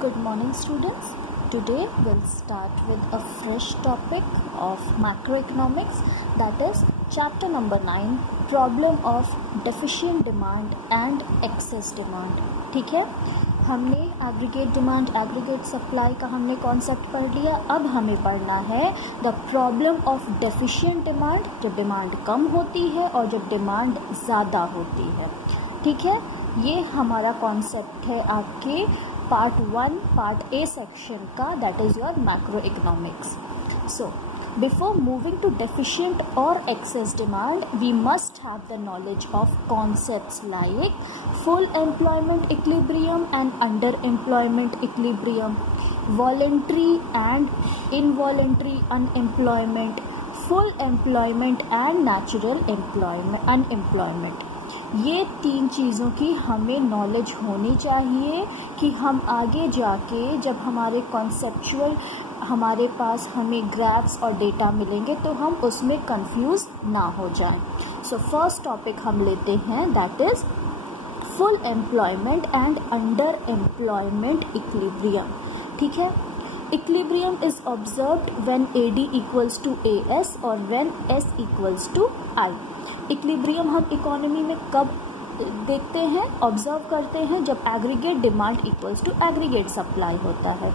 Good morning, students. Today we'll start with a fresh topic of macroeconomics, that is chapter number 9, problem of deficient demand and excess demand. ठीक है, हमने aggregate demand aggregate supply का हमने concept पढ़ लिया. अब हमें पढ़ना है the problem of deficient demand, जब डिमांड कम होती है और जब डिमांड ज़्यादा होती है. ठीक है, ये हमारा कॉन्सेप्ट है आपके पार्ट 1 पार्ट ए सेक्शन का, that is your macroeconomics. So before moving to deficient और excess demand we must have the knowledge of concepts like full employment equilibrium and under employment equilibrium, voluntary and involuntary unemployment, full employment and natural employment unemployment. ये 3 चीज़ों की हमें knowledge होनी चाहिए कि हम आगे जाके जब हमारे कॉन्सेप्चुअल हमारे पास हमें ग्राफ्स और डेटा मिलेंगे तो हम उसमें कंफ्यूज ना हो जाएं. सो फर्स्ट टॉपिक हम लेते हैं, that is full employment and under employment equilibrium. ठीक है, equilibrium is observed when AD equals to AS और when S equals to I. Equilibrium हम इकोनॉमी में कब देखते हैं, ऑब्जर्व करते हैं, जब aggregate demand equals to aggregate supply होता है.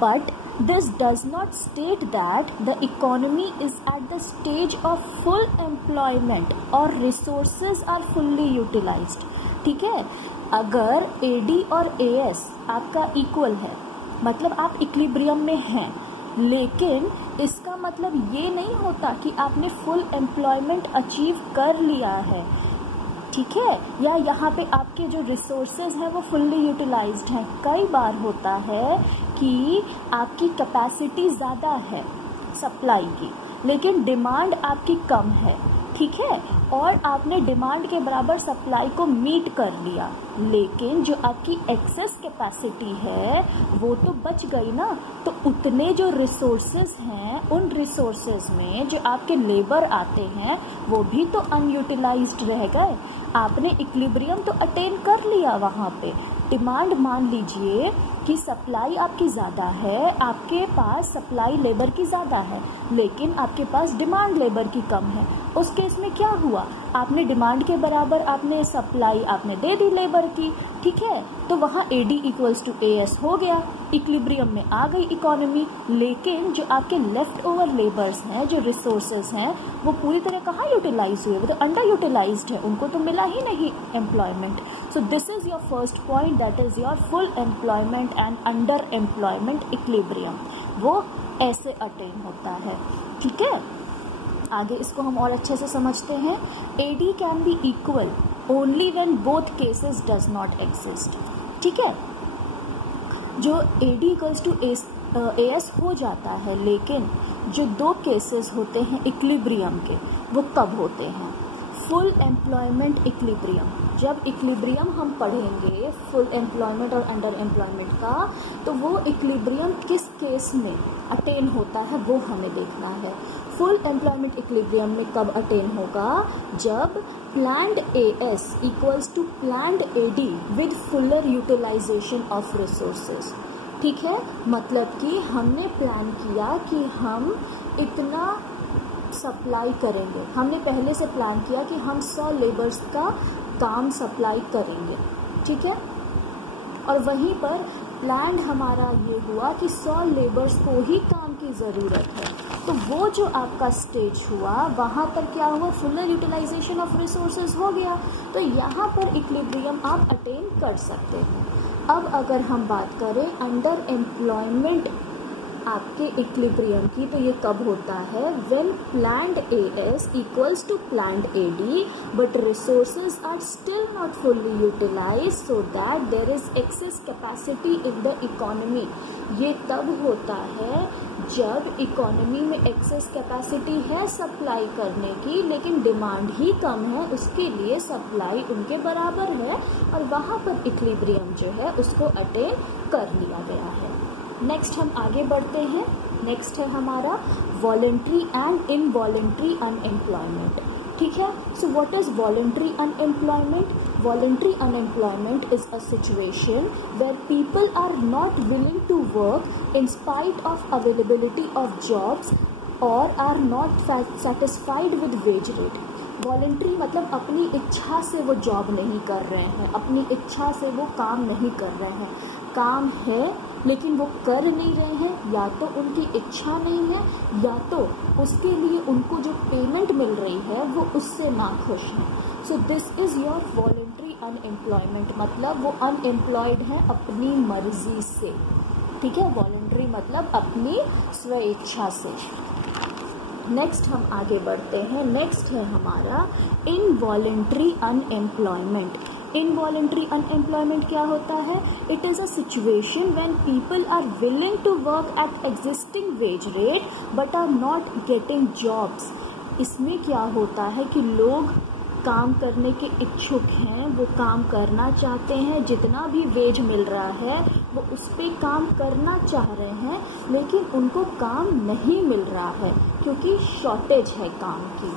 But this does not state that the economy is at the stage of full employment और रिसोर्सेज आर फुल्ली यूटिलाइज्ड. ठीक है, अगर AD और AS आपका इक्वल है, मतलब आप इक्विलिब्रियम में हैं, लेकिन इसका मतलब ये नहीं होता कि आपने फुल एम्प्लॉयमेंट अचीव कर लिया है. ठीक है, या यहाँ पे आपके जो रिसोर्सेज हैं वो फुल्ली यूटिलाइज्ड हैं. कई बार होता है कि आपकी कैपेसिटी ज़्यादा है सप्लाई की, लेकिन डिमांड आपकी कम है. ठीक है, और आपने डिमांड के बराबर सप्लाई को मीट कर लिया, लेकिन जो आपकी एक्सेस कैपेसिटी है वो तो बच गई ना. तो उतने जो रिसोर्सेज हैं, उन रिसोर्सेज में जो आपके लेबर आते हैं वो भी तो अनयूटिलाइज्ड रह गए. आपने इक्विलिब्रियम तो अटेन कर लिया वहाँ पे. डिमांड मान लीजिए कि सप्लाई आपकी ज़्यादा है, आपके पास सप्लाई लेबर की ज़्यादा है, लेकिन आपके पास डिमांड लेबर की कम है. उस केस में क्या हुआ, आपने डिमांड के बराबर आपने सप्लाई आपने दे दी लेबर की. ठीक है, तो वहाँ AD इक्वल्स टू AS हो गया, इक्विलिब्रियम में आ गई इकोनॉमी. लेकिन जो आपके लेफ्ट ओवर लेबर्स हैं, जो रिसोर्सेज हैं, वो पूरी तरह कहाँ यूटिलाइज हुए, वो तो अंडर यूटिलाइज्ड है, उनको तो मिला ही नहीं employment. So this is your first point, that is your full employment and under employment equilibrium. वो ऐसे अटेन होता है. ठीक है, आगे इसको हम और अच्छे से समझते हैं. AD can be equal only when both cases does not exist. ठीक है, जो AD इक्वल्स टू AS हो जाता है, लेकिन जो 2 केसेस होते हैं इक्विलिब्रियम के, वो कब होते हैं, फुल एम्प्लॉयमेंट इक्विलिब्रियम. जब इक्विलिब्रियम हम पढ़ेंगे फुल एम्प्लॉयमेंट और अंडर एम्प्लॉयमेंट का, तो वो इक्विलिब्रियम किस केस में अटेन होता है वो हमें देखना है. फुल एम्प्लॉयमेंट इक्विलिब्रियम में कब अटेन होगा, जब planned AS equals to planned AD with fuller utilisation of resources. ठीक है, मतलब कि हमने प्लान किया कि हम इतना सप्लाई करेंगे, हमने पहले से प्लान किया कि हम 100 लेबर्स का काम सप्लाई करेंगे. ठीक है, और वहीं पर प्लान हमारा ये हुआ कि 100 लेबर्स को ही काम की ज़रूरत है. तो वो जो आपका स्टेज हुआ, वहाँ पर क्या हुआ, फुलर यूटिलाइजेशन ऑफ रिसोर्सेज हो गया. तो यहाँ पर इक्विलिब्रियम आप अटेन कर सकते हैं. अब अगर हम बात करें अंडर एम्प्लॉयमेंट आपके इक्विलिब्रियम की, तो ये कब होता है, when planned AS equals to planned AD but resources are still not fully utilised so that there is excess capacity in the economy. ये तब होता है जब इकोनॉमी में एक्सेस कैपेसिटी है सप्लाई करने की, लेकिन डिमांड ही कम है, उसके लिए सप्लाई उनके बराबर है, और वहाँ पर इक्विलिब्रियम जो है उसको अटेन कर लिया गया है. नेक्स्ट हम आगे बढ़ते हैं. नेक्स्ट है हमारा वॉलेंट्री एंड इनवॉलेंट्री अनएम्प्लॉयमेंट. ठीक है, so what is voluntary unemployment. Voluntary unemployment is a situation where people are not willing to work in spite of availability of jobs or are not satisfied with wage rate. Voluntary मतलब अपनी इच्छा से वो job नहीं कर रहे हैं, अपनी इच्छा से वो काम नहीं कर रहे हैं, काम है लेकिन वो कर नहीं रहे हैं, या तो उनकी इच्छा नहीं है या तो उसके लिए उनको जो पेमेंट मिल रही है वो उससे नाखुश हैं. सो this is your voluntary unemployment, मतलब वो अनएम्प्लॉयड हैं अपनी मर्जी से. ठीक है, वॉलंटरी मतलब अपनी स्व इच्छा से. नेक्स्ट हम आगे बढ़ते हैं. नेक्स्ट है हमारा इनवॉलंटरी अनएम्प्लॉयमेंट. इनवॉलंटरी अनएम्प्लॉयमेंट क्या होता है? It is a situation when people are willing to work at existing wage rate but are not getting jobs. इसमें क्या होता है कि लोग काम करने के इच्छुक हैं, वो काम करना चाहते हैं, जितना भी वेज मिल रहा है वो उस पर काम करना चाह रहे हैं, लेकिन उनको काम नहीं मिल रहा है क्योंकि शॉर्टेज है काम की.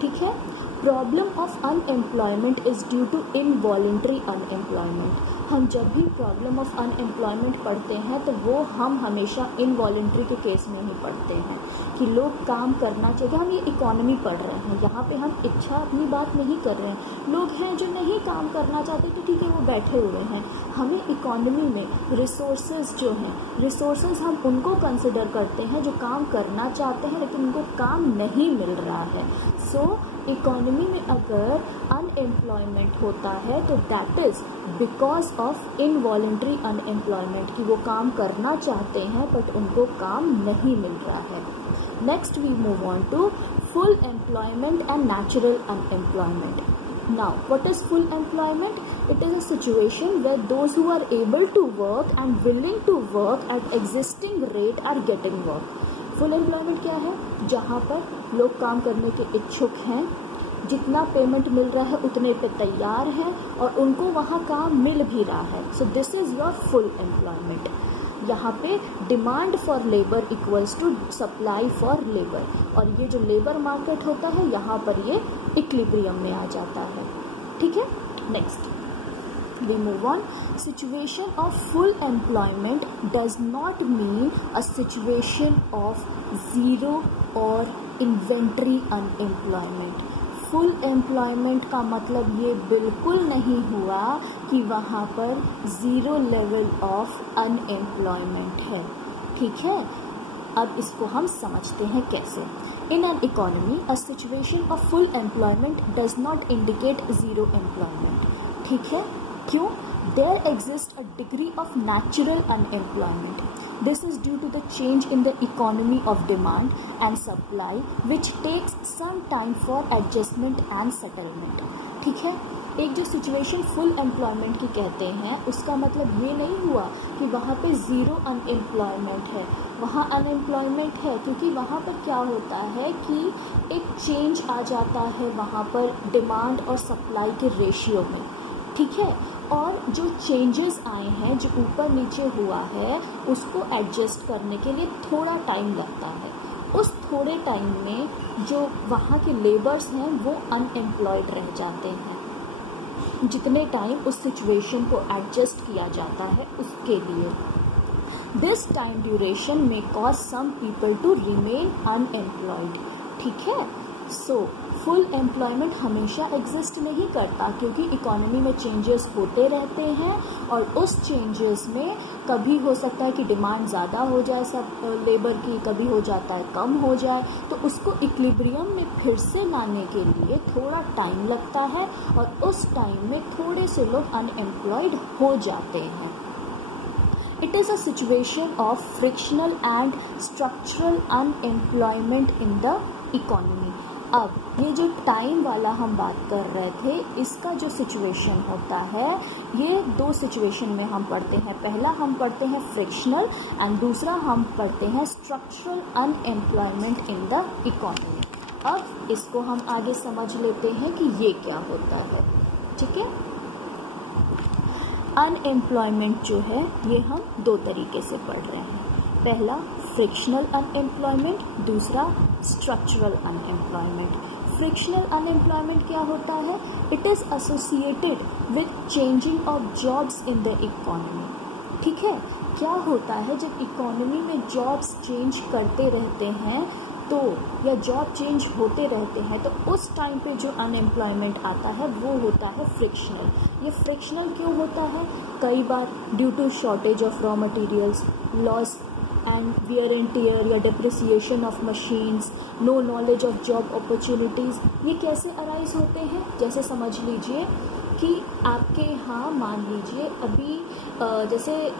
ठीक है. Problem of unemployment is due to involuntary unemployment. हम जब भी प्रॉब्लम ऑफ अनएम्प्लॉयमेंट पढ़ते हैं तो वो हम हमेशा इनवॉलंटरी के केस में ही पढ़ते हैं कि लोग काम करना चाहिए. हम ये इकोनॉमी पढ़ रहे हैं, यहाँ पे हम इच्छा अपनी बात नहीं कर रहे हैं. लोग हैं जो नहीं काम करना चाहते तो ठीक है वो बैठे हुए हैं. हमें इकोनॉमी में रिसोर्सेज जो हैं, रिसोर्सेज हम उनको कंसिडर करते हैं जो काम करना चाहते हैं लेकिन उनको काम नहीं मिल रहा है. सो इकोनॉमी में अगर अनएम्प्लॉयमेंट होता है तो that is because of involuntary unemployment, कि वो काम करना चाहते हैं बट उनको काम नहीं मिल रहा है. Next we move on to full employment and natural unemployment. Now, what is full employment? It is a situation where those who are able to work and willing to work at existing rate are getting work. Full employment क्या है? जहाँ पर लोग काम करने के इच्छुक हैं, जितना पेमेंट मिल रहा है उतने पे तैयार हैं और उनको वहाँ काम मिल भी रहा है. So this is your full employment. यहाँ पे demand for labour equals to supply for labour, और ये जो लेबर मार्केट होता है यहाँ पर ये इक्विलिब्रियम में आ जाता है. ठीक है. Next we move on. Situation of full employment does not mean a situation of zero or inventory unemployment. Full employment का मतलब ये बिल्कुल नहीं हुआ कि वहाँ पर ज़ीरो लेवल ऑफ अनएम्प्लॉयमेंट है. ठीक है. अब इसको हम समझते हैं कैसे. In an economy a situation of full employment does not indicate zero employment. ठीक है. क्यों? There exists a degree of natural unemployment. This is due to the change in the economy of demand and supply, which takes some time for adjustment and settlement. ठीक है. एक जो situation full employment की कहते हैं उसका मतलब ये नहीं हुआ कि वहाँ पे ज़ीरो अनएम्प्लॉयमेंट है. वहाँ अनएम्प्लॉयमेंट है क्योंकि वहाँ पर क्या होता है कि एक चेंज आ जाता है वहाँ पर डिमांड और सप्लाई के रेशियो में. ठीक है. और जो चेंजेस आए हैं, जो ऊपर नीचे हुआ है, उसको एडजस्ट करने के लिए थोड़ा टाइम लगता है. उस थोड़े टाइम में जो वहाँ के लेबर्स हैं वो अनएम्प्लॉयड रह जाते हैं, जितने टाइम उस सिचुएशन को एडजस्ट किया जाता है उसके लिए. दिस टाइम ड्यूरेशन में cause some people to remain unemployed. ठीक है. सो फुल एम्प्लॉयमेंट हमेशा एग्जिस्ट नहीं करता क्योंकि इकोनॉमी में चेंजेस होते रहते हैं और उस चेंजेस में कभी हो सकता है कि डिमांड ज़्यादा हो जाए सब लेबर की, कभी हो जाता है कम हो जाए. तो उसको इक्विलिब्रियम में फिर से लाने के लिए थोड़ा टाइम लगता है और उस टाइम में थोड़े से लोग अनएम्प्लॉयड हो जाते हैं. It is a situation of frictional and structural unemployment in the economy. अब ये जो टाइम वाला हम बात कर रहे थे, इसका जो सिचुएशन होता है ये दो सिचुएशन में हम पढ़ते हैं. पहला हम पढ़ते हैं फ्रिक्शनल एंड दूसरा हम पढ़ते हैं structural unemployment in the economy. अब इसको हम आगे समझ लेते हैं कि ये क्या होता है. ठीक है. अनएम्प्लॉयमेंट जो है ये हम दो तरीके से पढ़ रहे हैं. पहला फ्रिक्शनल अनएम्प्लॉयमेंट, दूसरा स्ट्रक्चरल अनएम्प्लॉयमेंट. फ्रिक्शनल अनएम्प्लॉयमेंट क्या होता है? It is associated with changing of jobs in the economy. ठीक है, क्या होता है जब इकोनॉमी में जॉब्स चेंज करते रहते हैं तो, या जॉब चेंज होते रहते हैं, तो उस टाइम पे जो अनएम्प्लॉयमेंट आता है वो होता है फ्रिक्शनल। ये फ्रिक्शनल क्यों होता है? कई बार due to shortage of raw materials, loss and wear and tear या depreciation of machines, no knowledge of job opportunities. ये कैसे अराइज होते हैं? जैसे समझ लीजिए कि आपके यहाँ मान लीजिए जैसे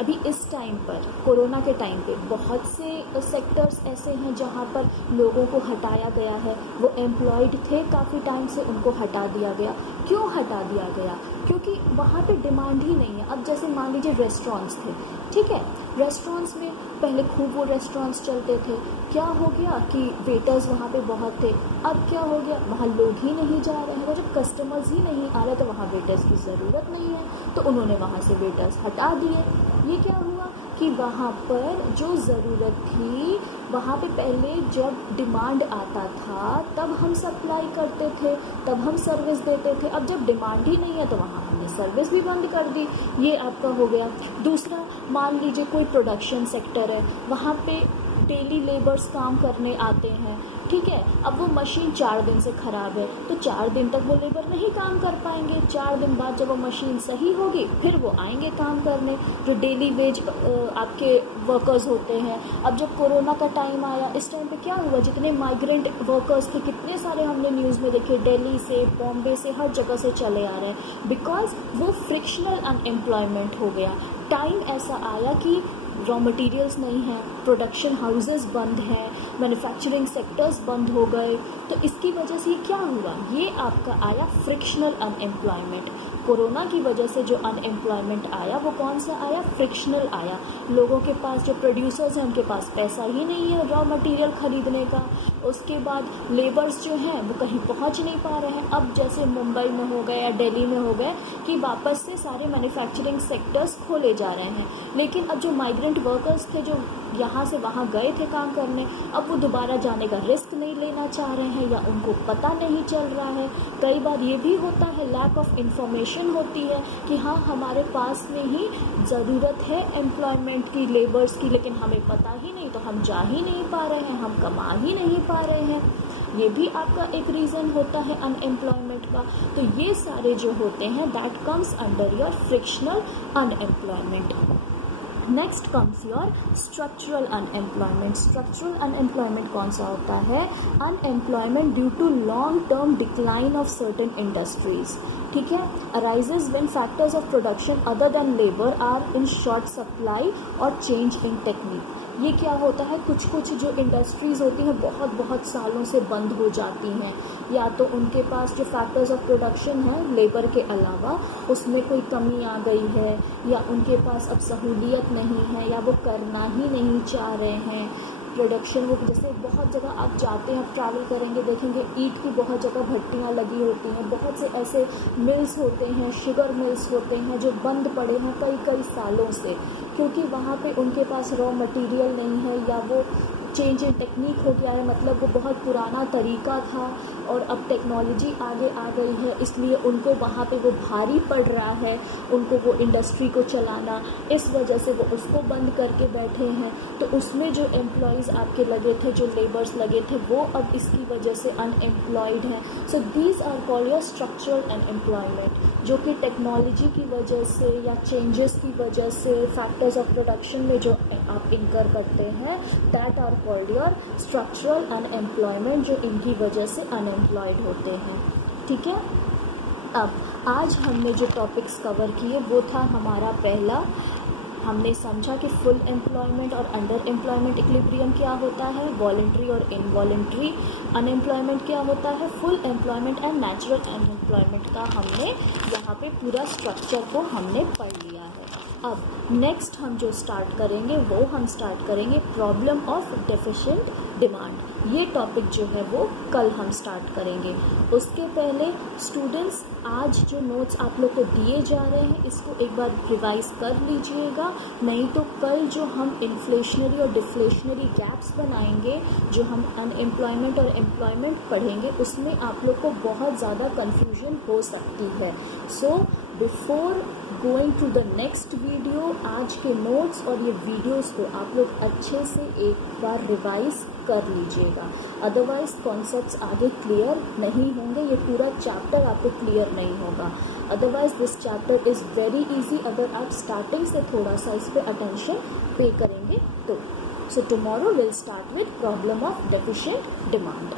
अभी इस टाइम पर, कोरोना के टाइम पे, बहुत से सेक्टर्स ऐसे हैं जहाँ पर लोगों को हटाया गया है। वो एम्प्लॉयड थे काफ़ी टाइम से, उनको हटा दिया गया। क्यों हटा दिया गया? क्योंकि वहाँ पे डिमांड ही नहीं है। अब जैसे मान लीजिए रेस्टोरेंट्स थे, ठीक है, रेस्टोरेंट्स में पहले खूब वो रेस्टोरेंट्स चलते थे। क्या हो गया कि वेटर्स वहाँ पे बहुत थे। अब क्या हो गया? वहाँ लोग ही नहीं जा रहे हैं। तो जब कस्टमर्स ही नहीं आ रहे तो वहाँ वेटर्स की ज़रूरत नहीं है, तो उन्होंने वहाँ से वेटर्स हटा दिए। ये क्या हुआ कि वहाँ पर जो ज़रूरत थी, वहाँ पे पहले जब डिमांड आता था तब हम सप्लाई करते थे, तब हम सर्विस देते थे। अब जब डिमांड ही नहीं है तो वहाँ हमने सर्विस भी बंद कर दी। ये आपका हो गया। दूसरा, मान लीजिए कोई प्रोडक्शन सेक्टर है, वहाँ पे डेली लेबर्स काम करने आते हैं, ठीक है। अब वो मशीन 4 दिन से ख़राब है तो 4 दिन तक वो लेबर नहीं काम कर पाएंगे। 4 दिन बाद जब वो मशीन सही होगी फिर वो आएंगे काम करने, जो डेली वेज आपके वर्कर्स होते हैं। अब जब कोरोना का टाइम आया, इस टाइम पे क्या हुआ, जितने माइग्रेंट वर्कर्स थे कितने सारे हमने न्यूज़ में देखे, दिल्ली से, बॉम्बे से, हर जगह से चले आ रहे हैं, बिकॉज वो फ्रिक्शनल अनएम्प्लॉयमेंट हो गया। टाइम ऐसा आया कि रॉ मटेरियल्स नहीं है, प्रोडक्शन हाउसेस बंद हैं, मैन्युफैक्चरिंग सेक्टर्स बंद हो गए। तो इसकी वजह से ये क्या हुआ? ये आपका आया फ्रिक्शनल अनएम्प्लॉयमेंट। कोरोना की वजह से जो अनएम्प्लॉयमेंट आया वो कौन सा आया? फ्रिक्शनल आया। लोगों के पास, जो प्रोड्यूसर्स हैं, उनके पास पैसा ही नहीं है रॉ मटेरियल ख़रीदने का। उसके बाद लेबर्स जो हैं वो कहीं पहुंच नहीं पा रहे हैं। अब जैसे मुंबई में हो गए या दिल्ली में हो गए कि वापस से सारे मैन्युफैक्चरिंग सेक्टर्स खोले जा रहे हैं, लेकिन अब जो माइग्रेंट वर्कर्स थे जो यहाँ से वहाँ गए थे काम करने, अब वो दोबारा जाने का रिस्क नहीं लेना चाह रहे हैं या उनको पता नहीं चल रहा है। कई बार ये भी होता है, लैक ऑफ इंफॉर्मेशन होती है कि हाँ हमारे पास में ही ज़रूरत है एम्प्लॉयमेंट की, लेबर्स की, लेकिन हमें पता ही नहीं, तो हम जा ही नहीं पा रहे हैं, हम कमा ही नहीं पा रहे हैं। ये भी आपका एक रीज़न होता है अनएम्प्लॉयमेंट का। तो ये सारे जो होते हैं that comes under your frictional unemployment. Next comes your structural unemployment. Structural unemployment कौन सा होता है? Unemployment due to long term decline of certain industries, ठीक है, arises when factors of production other than labour are in short supply और change in technique. ये क्या होता है, कुछ कुछ जो इंडस्ट्रीज़ होती हैं बहुत सालों से बंद हो जाती हैं, या तो उनके पास जो फैक्टर्स ऑफ प्रोडक्शन है लेबर के अलावा उसमें कोई कमी आ गई है, या उनके पास अब सहूलियत नहीं है, या वो करना ही नहीं चाह रहे हैं प्रोडक्शन। वो जैसे बहुत जगह आप जाते हैं, आप ट्रैवल करेंगे, देखेंगे ईंट की बहुत जगह भट्टियाँ लगी होती हैं, बहुत से ऐसे मिल्स होते हैं, शुगर मिल्स होते हैं जो बंद पड़े हैं कई सालों से, क्योंकि वहाँ पे उनके पास रॉ मटेरियल नहीं है, या वो चेंज इन टेक्निक हो गया है, मतलब वो बहुत पुराना तरीका था और अब टेक्नोलॉजी आगे आ गई है, इसलिए उनको वहाँ पे वो भारी पड़ रहा है, उनको वो इंडस्ट्री को चलाना, इस वजह से वो उसको बंद करके बैठे हैं। तो उसमें जो एम्प्लॉयज़ आपके लगे थे, जो लेबर्स लगे थे, वो अब इसकी वजह से अनएम्प्लॉयड हैं। So these are called your structural unemployment, जो कि टेक्नोलॉजी की वजह से या चेंजेस की वजह से फैक्टर्स ऑफ प्रोडक्शन में जो आप इनकर करते हैं, that are called your structural unemployment, जो इनकी वजह से अनएम्प्लॉयड होते हैं, ठीक है। अब आज हमने जो टॉपिक्स कवर किए वो था हमारा पहला, हमने समझा कि फुल एम्प्लॉयमेंट और अंडर एम्प्लॉयमेंट इक्विलिब्रियम क्या होता है, वॉलंटरी और इनवॉलंटरी अनएम्प्लॉयमेंट क्या होता है, full employment and natural unemployment का हमने यहाँ पे पूरा स्ट्रक्चर को हमने पढ़ लिया है। अब नेक्स्ट हम जो स्टार्ट करेंगे वो हम स्टार्ट करेंगे प्रॉब्लम ऑफ डेफिशिएंट डिमांड। ये टॉपिक जो है वो कल हम स्टार्ट करेंगे। उसके पहले स्टूडेंट्स आज जो नोट्स आप लोग को दिए जा रहे हैं इसको एक बार रिवाइज कर लीजिएगा, नहीं तो कल जो हम इन्फ्लेशनरी और डिफ्लेशनरी गैप्स बनाएंगे, जो हम अनएम्प्लॉयमेंट और एम्प्लॉयमेंट पढ़ेंगे, उसमें आप लोग को बहुत ज़्यादा कन्फ्यूजन हो सकती है। So before going to the next video, आज के नोट्स और ये वीडियोस को आप लोग अच्छे से एक बार रिवाइज कर लीजिएगा, अदरवाइज कॉन्सेप्ट्स आगे क्लियर नहीं होंगे, ये पूरा चैप्टर आपको क्लियर नहीं होगा। Otherwise this chapter is very easy अगर आप स्टार्टिंग से थोड़ा सा इस पर अटेंशन पे करेंगे तो। So tomorrow will start with problem of deficient demand.